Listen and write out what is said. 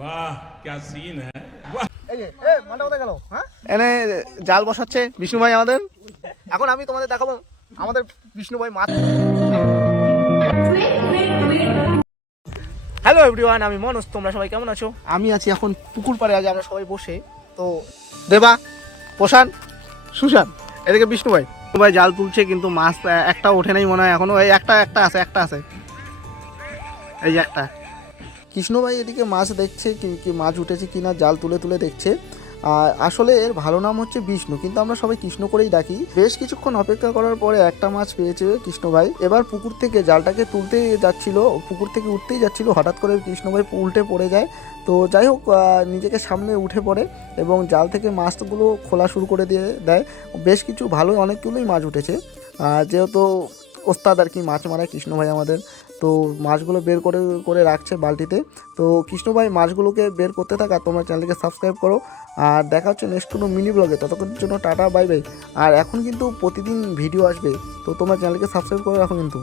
वाह क्या सीन है। এনে জাল বসাচ্ছে বিষ্ণু ভাই আমাদের। এখন আমি তোমাদের দেখাবো আমাদের বিষ্ণু ভাই মাছ। হ্যালো এভরিওয়ান, আমি মনোজ, তোমরা সবাই কেমন আছো? আমি আছি এখন পুকুর পাড়ে, আজ আমরা সবাই বসে। তো দেবা, প্রশান, সুশান, এদিকে বিষ্ণু ভাই জাল তুলছে, কিন্তু মাছ একটা ওঠে নাই মনে হয় এখনো। এই একটা আছে এই যে একটা। কৃষ্ণ ভাই এদিকে মাছ দেখছে কি মাছ উঠেছে কিনা, জাল তুলে তুলে দেখছে। আর আসলে এর ভালো নাম হচ্ছে বিষ্ণু, কিন্তু আমরা সবাই কৃষ্ণ করেই ডাকি। বেশ কিছুক্ষণ অপেক্ষা করার পরে একটা মাছ পেয়েছে কৃষ্ণ ভাই। এবার পুকুর থেকে জালটাকে তুলতে যাচ্ছিল, পুকুর থেকে উঠতেই যাচ্ছিল, হঠাৎ করে কৃষ্ণ ভাই উল্টে পড়ে যায়। তো যাই হোক, নিজেকে সামনে উঠে পড়ে এবং জাল থেকে মাছগুলো খোলা শুরু করে দিয়ে দেয়। বেশ কিছু ভালো অনেকগুলোই মাছ উঠেছে, যেহেতু ওস্তাদ আর কি মাছ মারায় কৃষ্ণ ভাই আমাদের। তো মাছগুলো বের করে করে রাখছে বালতিতে। তো কৃষ্ণ ভাই মাছগুলোকে বের করতে থাকা। তোমরা চ্যানেলকে সাবস্ক্রাইব করো, আর দেখা হচ্ছে নেক্সট কোনো মিনি ব্লগে। ততক্ষণের জন্য টাটা, বাই বাই। আর এখন কিন্তু প্রতিদিন ভিডিও আসবে, তো তোমরা চ্যানেলকে সাবস্ক্রাইব করে রাখো কিন্তু।